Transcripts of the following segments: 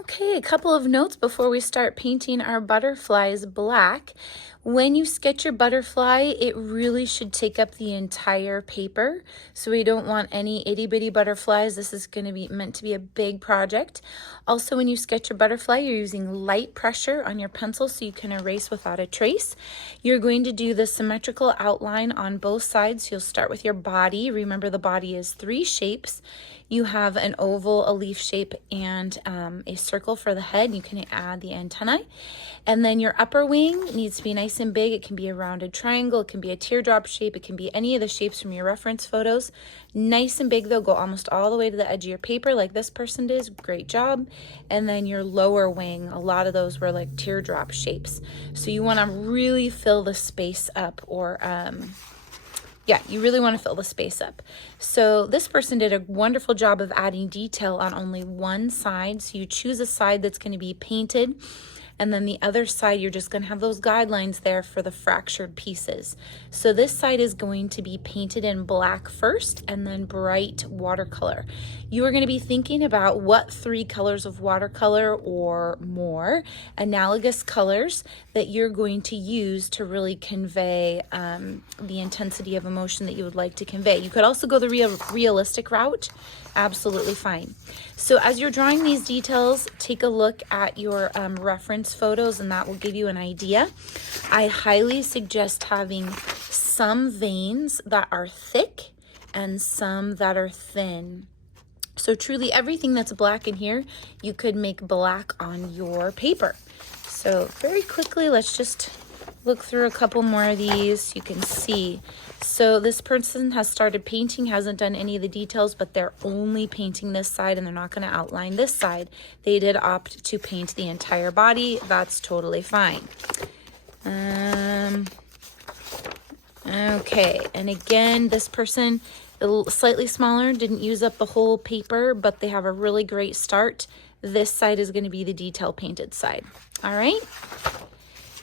Okay, a couple of notes before we start painting our butterflies black. When you sketch your butterfly, it really should take up the entire paper. So we don't want any itty bitty butterflies. This is going to be meant to be a big project. Also, when you sketch your butterfly, you're using light pressure on your pencil so you can erase without a trace. You're going to do the symmetrical outline on both sides. You'll start with your body. Remember, the body is 3 shapes. You have an oval, a leaf shape, and a circle for the head. You can add the antennae. And then your upper wing needs to be nice and big. It can be a rounded triangle. It can be a teardrop shape. It can be any of the shapes from your reference photos. Nice and big, though. Go almost all the way to the edge of your paper like this person did. Great job. And then your lower wing, a lot of those were like teardrop shapes. So you want to really fill the space up, or yeah, you really want to fill the space up. So this person did a wonderful job of adding detail on only one side. So you choose a side that's going to be painted, and then the other side, you're just going to have those guidelines there for the fractured pieces. So this side is going to be painted in black first and then bright watercolor. You are going to be thinking about what 3 colors of watercolor or more analogous colors that you're going to use to really convey the intensity of emotion that you would like to convey. You could also go the realistic route. Absolutely fine. So as you're drawing these details, take a look at your reference photos, and that will give you an idea. I highly suggest having some veins that are thick and some that are thin. So truly everything that's black in here, you could make black on your paper. So very quickly, let's just look through a couple more of these. You can see. So this person has started painting, hasn't done any of the details, but they're only painting this side and they're not going to outline this side. They did opt to paint the entire body. That's totally fine. Okay, and again, this person, slightly smaller, didn't use up the whole paper, but they have a really great start. This side is going to be the detail painted side. All right.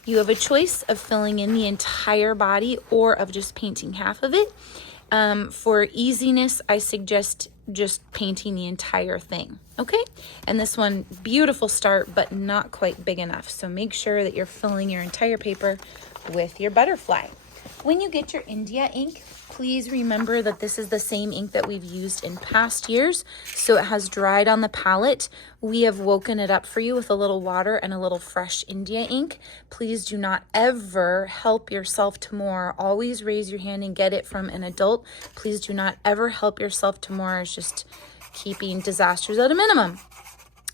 You have a choice of filling in the entire body or of just painting half of it. For easiness, I suggest just painting the entire thing, okay? And this one, beautiful start, but not quite big enough. So make sure that you're filling your entire paper with your butterfly. When you get your India ink, please remember that this is the same ink that we've used in past years. So it has dried on the palette. We have woken it up for you with a little water and a little fresh India ink. Please do not ever help yourself to more. Always raise your hand and get it from an adult. Please do not ever help yourself to more. It's just keeping disasters at a minimum.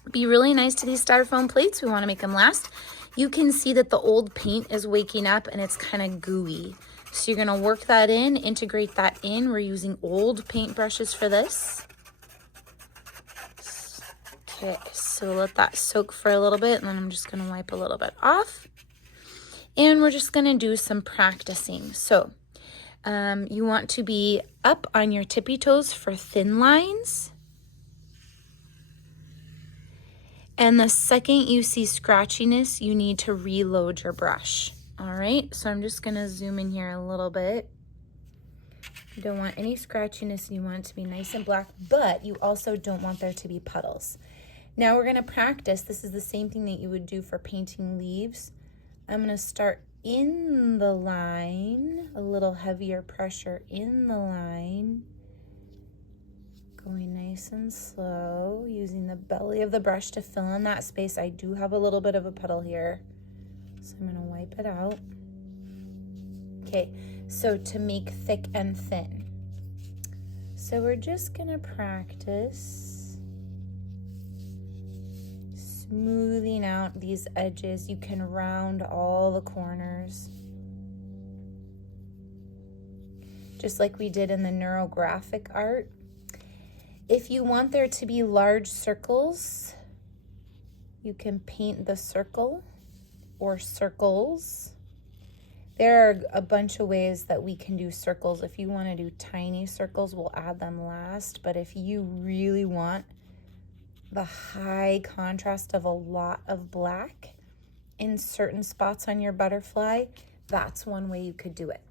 Be really nice to these styrofoam plates. We want to make them last. You can see that the old paint is waking up and it's kind of gooey. So you're going to work that in, integrate that in. We're using old paint brushes for this. Okay, so let that soak for a little bit, and then I'm just going to wipe a little bit off. And we're just going to do some practicing. So you want to be up on your tippy toes for thin lines. And the second you see scratchiness, you need to reload your brush. All right, so I'm just going to zoom in here a little bit. You don't want any scratchiness, and you want it to be nice and black, but you also don't want there to be puddles. Now we're going to practice. This is the same thing that you would do for painting leaves. I'm going to start in the line, a little heavier pressure in the line. Going nice and slow, using the belly of the brush to fill in that space. I do have a little bit of a puddle here, so I'm going to wipe it out. Okay, so to make thick and thin. So we're just going to practice smoothing out these edges. You can round all the corners, just like we did in the neurographic art. If you want there to be large circles, you can paint the circle or circles. There are a bunch of ways that we can do circles. If you want to do tiny circles, we'll add them last. But if you really want the high contrast of a lot of black in certain spots on your butterfly, that's one way you could do it.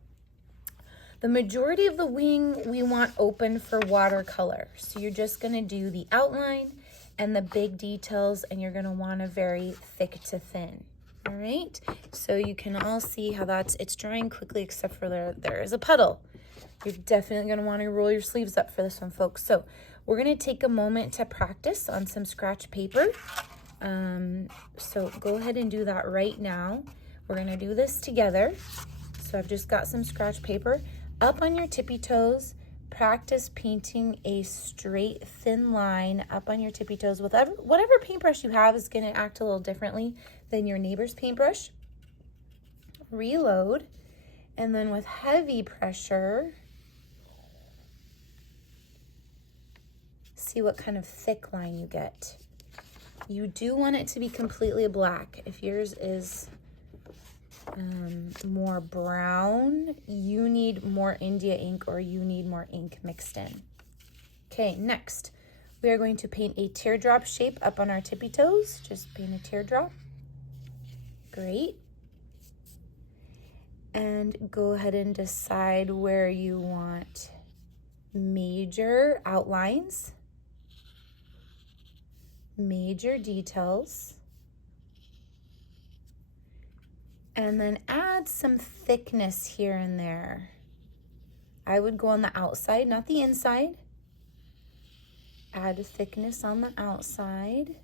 The majority of the wing we want open for watercolor. So you're just going to do the outline and the big details, and you're going to want to vary thick to thin. All right, so you can all see how it's drying quickly, except for there is a puddle. You're definitely going to want to roll your sleeves up for this one, folks. So we're going to take a moment to practice on some scratch paper. So go ahead and do that right now. We're going to do this together. So I've just got some scratch paper. Up on your tippy toes, practice painting a straight, thin line up on your tippy toes. Whatever paintbrush you have is going to act a little differently than your neighbor's paintbrush. Reload, and then with heavy pressure, see what kind of thick line you get. You do want it to be completely black. If yours is more brown, you need more India ink, or you need more ink mixed in. Okay, next we are going to paint a teardrop shape up on our tippy toes. Just paint a teardrop. Great. And go ahead and decide where you want major outlines, major details, and then add some thickness here and there. I would go on the outside, not the inside. Add thickness on the outside.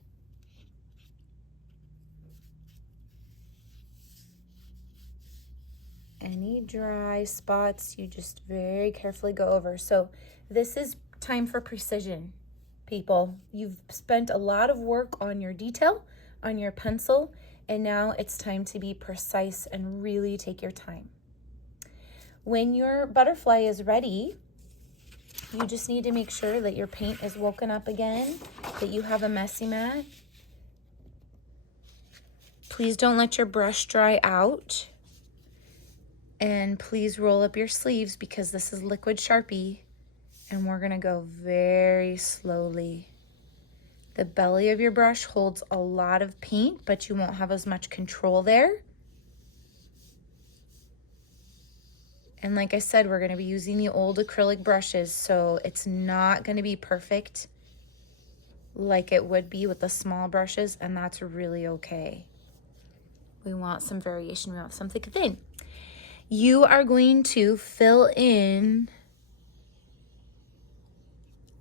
Any dry spots, you just very carefully go over. So this is time for precision, people. You've spent a lot of work on your detail, on your pencil, and now it's time to be precise and really take your time. When your butterfly is ready, you just need to make sure that your paint is woken up again, that you have a messy mat. Please don't let your brush dry out. And please roll up your sleeves, because this is liquid Sharpie and we're gonna go very slowly. The belly of your brush holds a lot of paint, but you won't have as much control there. And like I said, we're gonna be using the old acrylic brushes, so it's not gonna be perfect like it would be with the small brushes, and that's really okay. We want some variation, we want something thin. You are going to fill in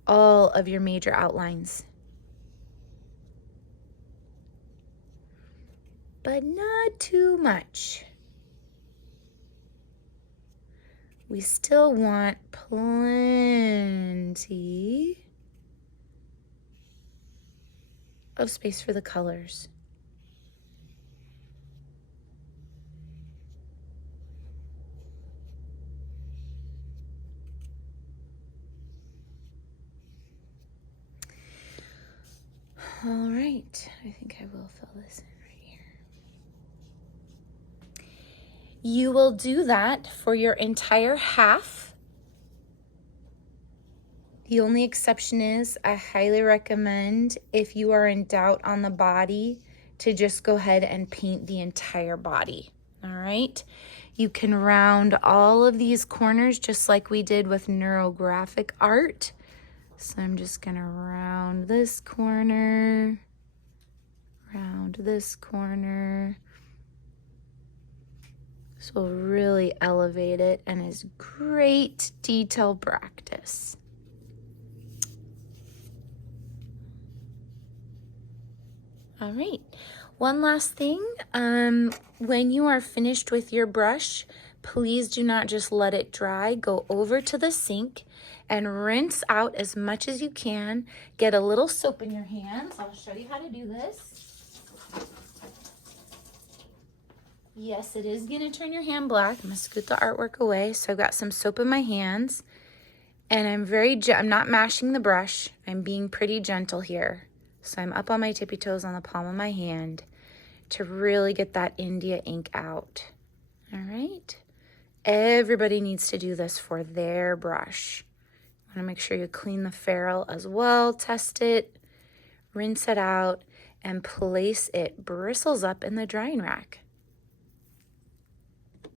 all of your major outlines, but not too much. We still want plenty of space for the colors. All right, I think I will fill this in right here. You will do that for your entire half. The only exception is, I highly recommend, if you are in doubt on the body, to just go ahead and paint the entire body. All right, you can round all of these corners just like we did with neurographic art. So I'm just gonna round this corner, round this corner. This will really elevate it and is great detail practice. All right, one last thing. When you are finished with your brush, please do not just let it dry. Go over to the sink and rinse out as much as you can. Get a little soap in your hands. I'll show you how to do this. Yes, it is gonna turn your hand black. I'm gonna scoot the artwork away. So I've got some soap in my hands, and I'm not mashing the brush. I'm being pretty gentle here. So I'm up on my tippy toes on the palm of my hand to really get that India ink out. All right. Everybody needs to do this for their brush. You want to make sure you clean the ferrule as well, test it, rinse it out, and place it bristles up in the drying rack.